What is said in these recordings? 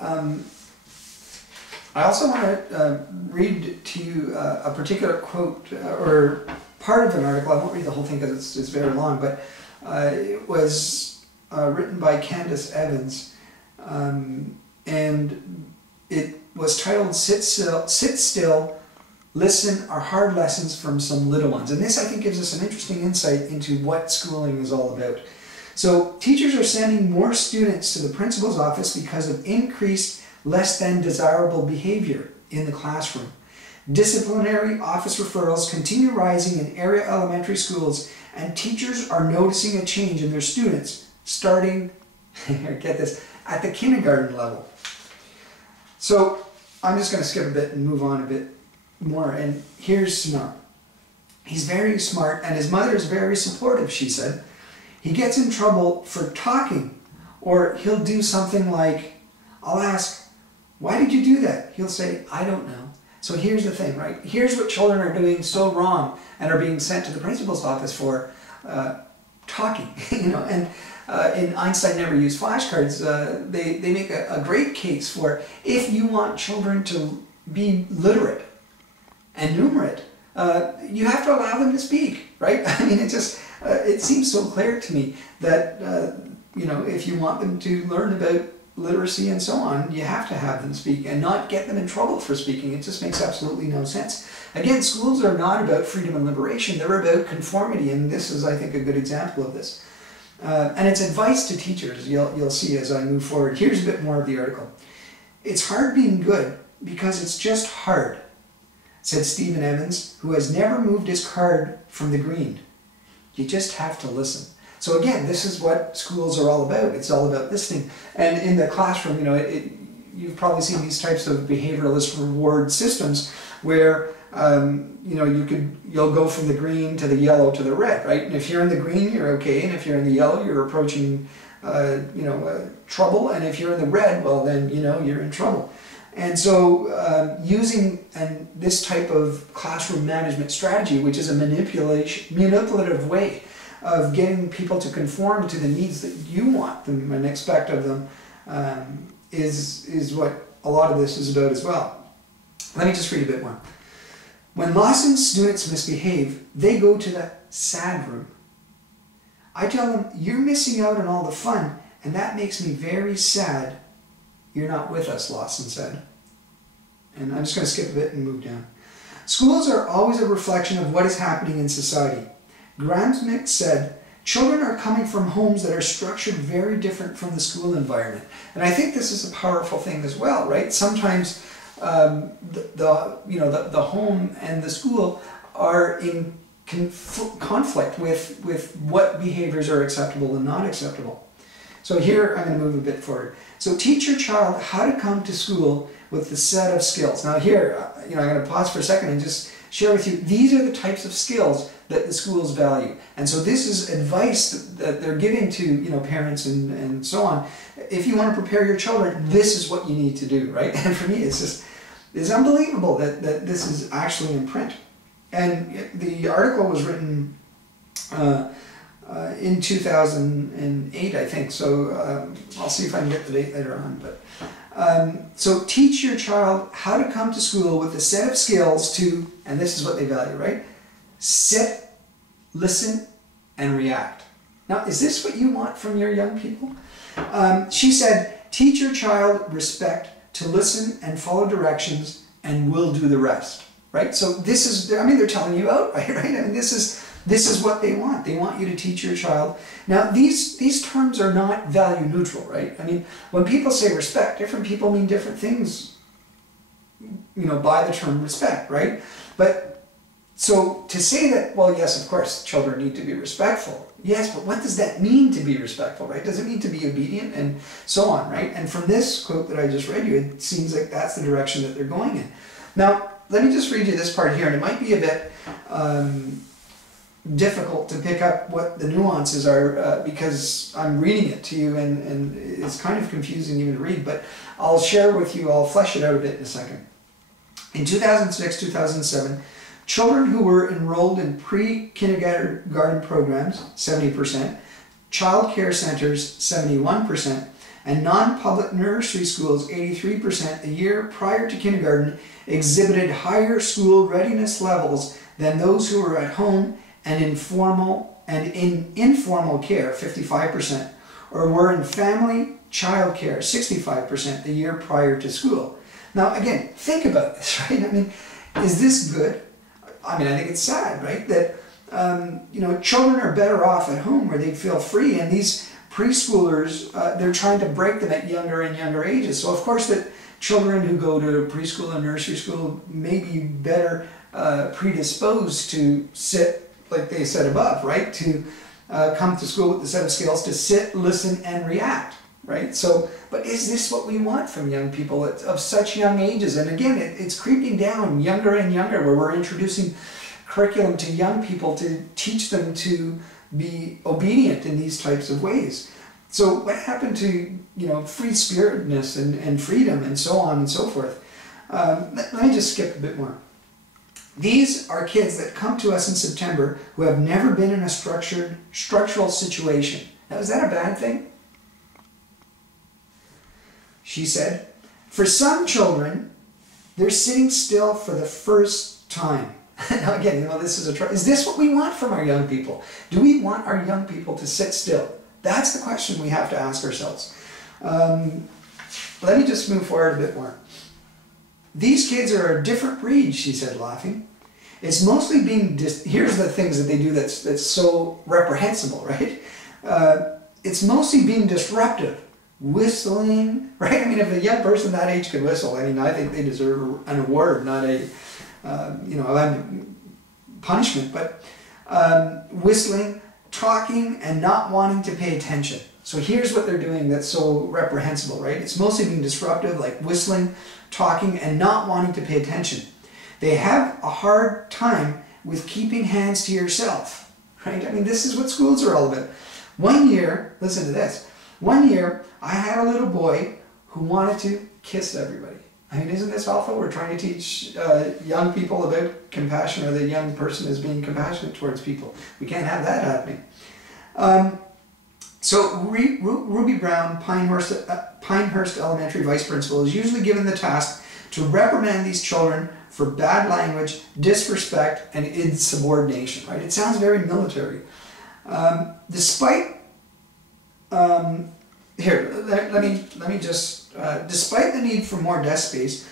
I also want to read to you a particular quote or part of an article. I won't read the whole thing because it's very long, but it was written by Candace Evans, and it was titled Sit Still, Listen, Our Hard Lessons from Some Little Ones. And this, I think, gives us an interesting insight into what schooling is all about. So, teachers are sending more students to the principal's office because of increased less than desirable behavior in the classroom. Disciplinary office referrals continue rising in area elementary schools, and teachers are noticing a change in their students starting, get this, at the kindergarten level. So I'm just going to skip a bit and move on a bit more. And here's Sonora. He's very smart and his mother is very supportive, she said. He gets in trouble for talking, or he'll do something like, I'll ask, why did you do that? He'll say, I don't know. So here's the thing, right? Here's what children are doing so wrong and are being sent to the principal's office for, talking, and in Einstein Never Used Flashcards, they make a great case for if you want children to be literate and numerate, you have to allow them to speak, right? I mean, it seems so clear to me that, if you want them to learn about literacy and so on, you have to have them speak and not get them in trouble for speaking. It just makes absolutely no sense. Again, schools are not about freedom and liberation, they're about conformity, and this is, I think, a good example of this. And it's advice to teachers, you'll see as I move forward. Here's a bit more of the article. It's hard being good because it's just hard, said Stephen Evans, who has never moved his card from the green. You just have to listen. So again, this is what schools are all about. It's all about listening. And in the classroom, you've probably seen these types of behavioralist reward systems where you'll go from the green to the yellow to the red, right? And if you're in the green, you're okay, and if you're in the yellow, you're approaching, trouble, and if you're in the red, well then, you're in trouble. And so using this type of classroom management strategy, which is a manipulative way of getting people to conform to the needs that you want them and expect of them, is what a lot of this is about as well. Let me just read a bit more. When Lawson students misbehave, they go to the sad room. I tell them, you're missing out on all the fun, and that makes me very sad you're not with us, Lawson said. And I'm just going to skip a bit and move down. Schools are always a reflection of what is happening in society. Gramscick said, children are coming from homes that are structured very different from the school environment. And I think this is a powerful thing as well, right? Sometimes the home and the school are in conflict with what behaviors are acceptable and not acceptable. So here I'm going to move a bit forward. So teach your child how to come to school with the set of skills. Now here, I'm going to pause for a second and just share with you, these are the types of skills that the schools value. And so this is advice that they're giving to parents and so on. If you want to prepare your children, this is what you need to do, right? And for me, it's unbelievable that this is actually in print. And the article was written in 2008, I think. So I'll see if I can get the date later on. But so teach your child how to come to school with a set of skills to, and this is what they value, right? Sit, listen, and react. Now, is this what you want from your young people? She said, teach your child respect, to listen and follow directions, and we'll do the rest, right? So this is, they're telling you outright, right? I mean, this is what they want. They want you to teach your child. Now, these terms are not value neutral, right? I mean, when people say respect, different people mean different things, by the term respect, right? But so to say that, well, yes, of course, children need to be respectful. Yes, but what does that mean to be respectful, right? Does it mean to be obedient and so on, right? And from this quote that I just read you, it seems like that's the direction that they're going in. Now, let me just read you this part here, and it might be a bit difficult to pick up what the nuances are because I'm reading it to you and it's kind of confusing even to read, but I'll share with you, I'll flesh it out a bit in a second. In 2006-2007, children who were enrolled in pre-kindergarten programs, 70%, child care centers, 71%, and non-public nursery schools, 83% a year prior to kindergarten, exhibited higher school readiness levels than those who were at home and in informal care, 55%, or were in family child care, 65% the year prior to school. Now again, think about this, right? I mean, is this good? I mean, I think it's sad, right? That children are better off at home where they feel free, and these preschoolers, they're trying to break them at younger and younger ages. So of course that children who go to preschool and nursery school may be better predisposed to sit, like they said above, right? To come to school with a set of skills to sit, listen, and react, right? So, but is this what we want from young people of such young ages? And again, it's creeping down younger and younger, where we're introducing curriculum to young people to teach them to be obedient in these types of ways. So what happened to, free-spiritedness and freedom and so on and so forth? Let me just skip a bit more. These are kids that come to us in September who have never been in a structural situation. Now, is that a bad thing? She said, for some children, they're sitting still for the first time. Now again, this is this what we want from our young people? Do we want our young people to sit still? That's the question we have to ask ourselves. Let me just move forward a bit more. These kids are a different breed, she said, laughing. It's mostly being, here's the things that they do that's so reprehensible, right? It's mostly being disruptive. Whistling, right? I mean, if a young person that age can whistle, I think they deserve an award, not a, punishment, but whistling, talking, and not wanting to pay attention. So here's what they're doing that's so reprehensible, right? It's mostly being disruptive, like whistling, talking, and not wanting to pay attention. They have a hard time with keeping hands to yourself, right? I mean, this is what schools are all about. One year, listen to this, one year I had a little boy who wanted to kiss everybody. I mean, isn't this awful? We're trying to teach young people about compassion, or the young person is being compassionate towards people. We can't have that happening. So Ruby Brown, Pinehurst Elementary Vice Principal, is usually given the task to reprimand these children for bad language, disrespect, and insubordination, right? It sounds very military. Despite the need for more desk space,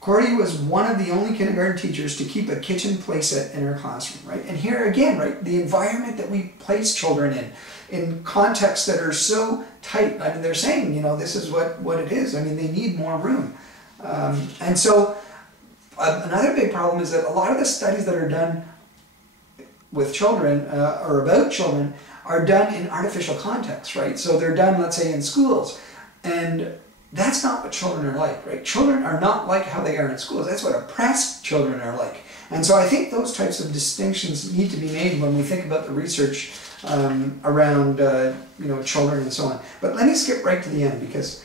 Cordy was one of the only kindergarten teachers to keep a kitchen playset in her classroom, right? And here again, right, the environment that we place children in contexts that are so tight. I mean, they're saying, this is what it is. I mean, they need more room. And so another big problem is that a lot of the studies that are done with children or about children are done in artificial contexts, right? So they're done, let's say, in schools. And that's not what children are like, right? Children are not like how they are in schools. That's what oppressed children are like. And so I think those types of distinctions need to be made when we think about the research around children and so on. But let me skip right to the end, because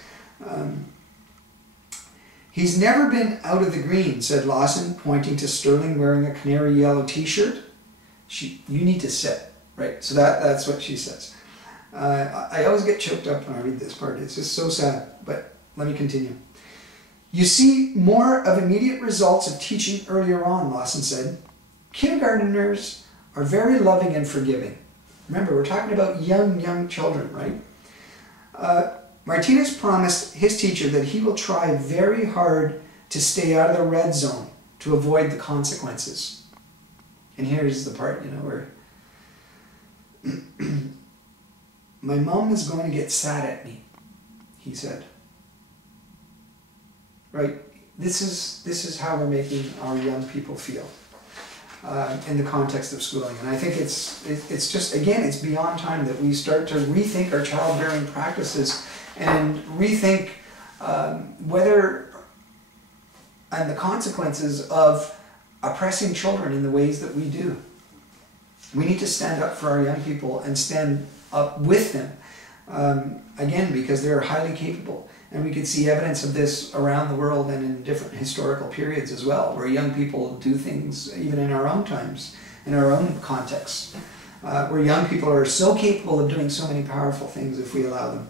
he's never been out of the green, said Lawson, pointing to Sterling wearing a canary yellow t-shirt. You need to sit, right? So that's what she says. I always get choked up when I read this part. It's just so sad, but let me continue. You see more of immediate results of teaching earlier on, Lawson said. Kindergarteners are very loving and forgiving. Remember, we're talking about young children, right? Martinez promised his teacher that he will try very hard to stay out of the red zone to avoid the consequences. And here's the part, where my mom is going to get sad at me, he said. Right? This is how we're making our young people feel in the context of schooling. And I think it's just, again, it's beyond time that we start to rethink our childbearing practices and rethink whether and the consequences of oppressing children in the ways that we do. We need to stand up for our young people and stand up with them, again, because they're highly capable. And we can see evidence of this around the world and in different historical periods as well, where young people do things even in our own times, in our own contexts, where young people are so capable of doing so many powerful things if we allow them.